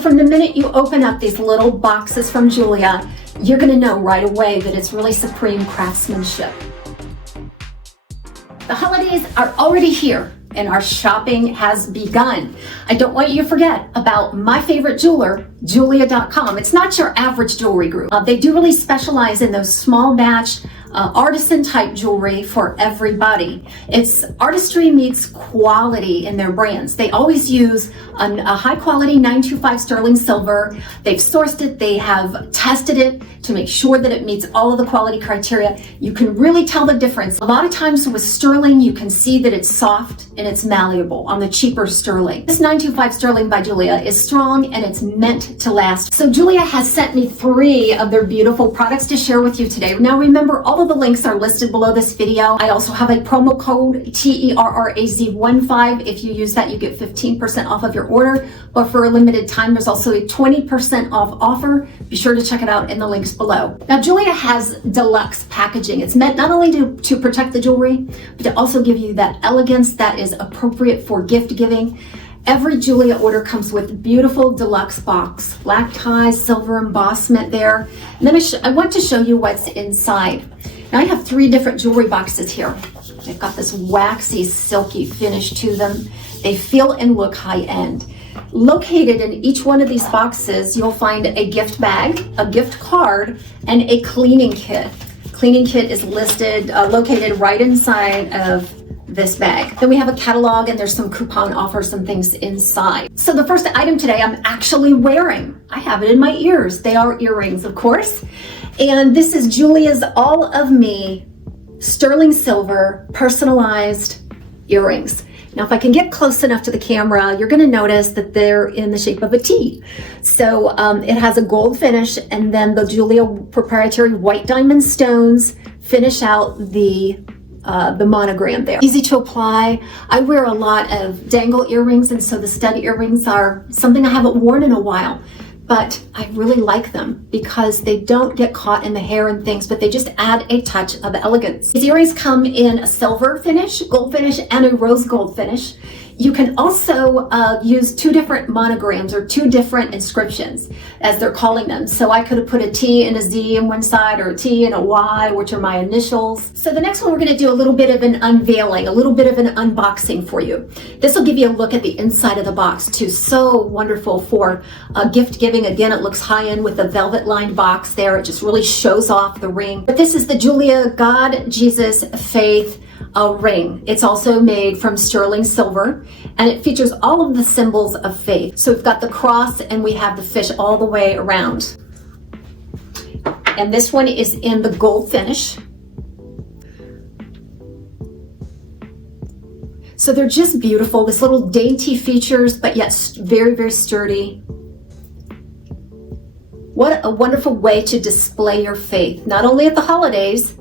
from the minute you open up these little boxes from Jeulia, you're gonna know right away that it's really supreme craftsmanship. The holidays are already here and our shopping has begun. I don't want you to forget about my favorite jeweler, Jeulia.com. It's not your average jewelry group. They do really specialize in those small batch, artisan type jewelry for everybody. It's artistry meets quality in their brands. They always use a high quality 925 sterling silver. They've sourced it, they have tested it to make sure that it meets all of the quality criteria. You can really tell the difference. A lot of times with sterling, you can see that it's soft and it's malleable on the cheaper sterling. This 925 sterling by Jeulia is strong and it's meant to last. So Jeulia has sent me 3 of their beautiful products to share with you today. Now remember, all of the links are listed below this video. I also have a promo code TERRAZ15. If you use that, you get 15% off of your order. But for a limited time, there's also a 20% off offer. Be sure to check it out in the links below. Now Jeulia has deluxe packaging. It's meant not only to protect the jewelry, but to also give you that elegance that is appropriate for gift giving. Every Jeulia order comes with a beautiful deluxe box, black ties, silver embossment there. And then I want to show you what's inside. Now I have 3 different jewelry boxes here. They've got this waxy, silky finish to them. They feel and look high-end. Located in each one of these boxes, you'll find a gift bag, a gift card, and a cleaning kit. Cleaning kit is listed, located right inside of this bag. Then we have a catalog and there's some coupon offers and things inside. So the first item today I'm actually wearing. I have it in my ears. They are earrings, of course. And this is Jeulia's All of Me sterling silver personalized earrings. Now, if I can get close enough to the camera, you're going to notice that they're in the shape of a T. So it has a gold finish, and then the Jeulia proprietary white diamond stones finish out the monogram there. Easy to apply. I wear a lot of dangle earrings, and so the stud earrings are something I haven't worn in a while. But I really like them because they don't get caught in the hair and things, but they just add a touch of elegance. These earrings come in a silver finish, gold finish, and a rose gold finish. You can also use 2 different monograms or 2 different inscriptions, as they're calling them. So I could have put a T and a Z on one side, or a T and a Y, which are my initials. So the next one, we're going to do a little bit of an unveiling, a little bit of an unboxing for you. This will give you a look at the inside of the box too. So wonderful for gift giving. Again, it looks high end with the velvet lined box there. It just really shows off the ring. But this is the Jeulia God, Jesus, Faith ring. It's also made from sterling silver, and it features all of the symbols of faith. So we've got the cross and we have the fish all the way around. And this one is in the gold finish. So they're just beautiful. This little dainty features, but yet very, very sturdy. What a wonderful way to display your faith, not only at the holidays,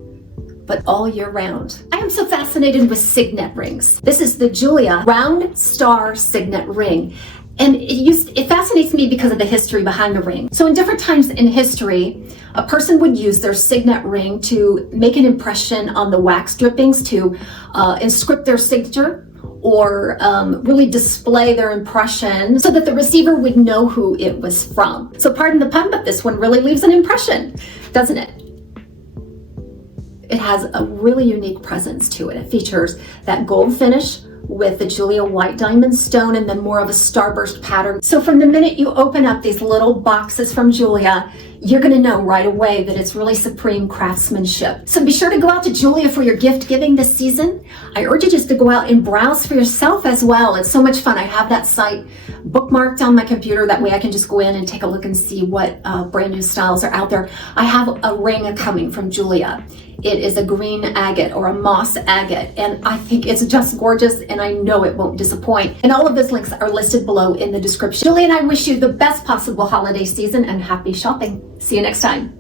but all year round. I am so fascinated with signet rings. This is the Jeulia round star signet ring. And it fascinates me because of the history behind the ring. So in different times in history, a person would use their signet ring to make an impression on the wax drippings, to inscript their signature, or really display their impression so that the receiver would know who it was from. So pardon the pun, but this one really leaves an impression, doesn't it? It has a really unique presence to it. It features that gold finish with the Jeulia white diamond stone and then more of a starburst pattern. So from the minute you open up these little boxes from Jeulia, you're going to know right away that it's really supreme craftsmanship. So be sure to go out to Jeulia for your gift giving this season. I urge you just to go out and browse for yourself as well. It's so much fun. I have that site bookmarked on my computer. That way I can just go in and take a look and see what brand new styles are out there. I have a ring coming from Jeulia. It is a green agate or a moss agate, and I think it's just gorgeous, and I know it won't disappoint. And all of those links are listed below in the description. Jeulia and I wish you the best possible holiday season and happy shopping. See you next time.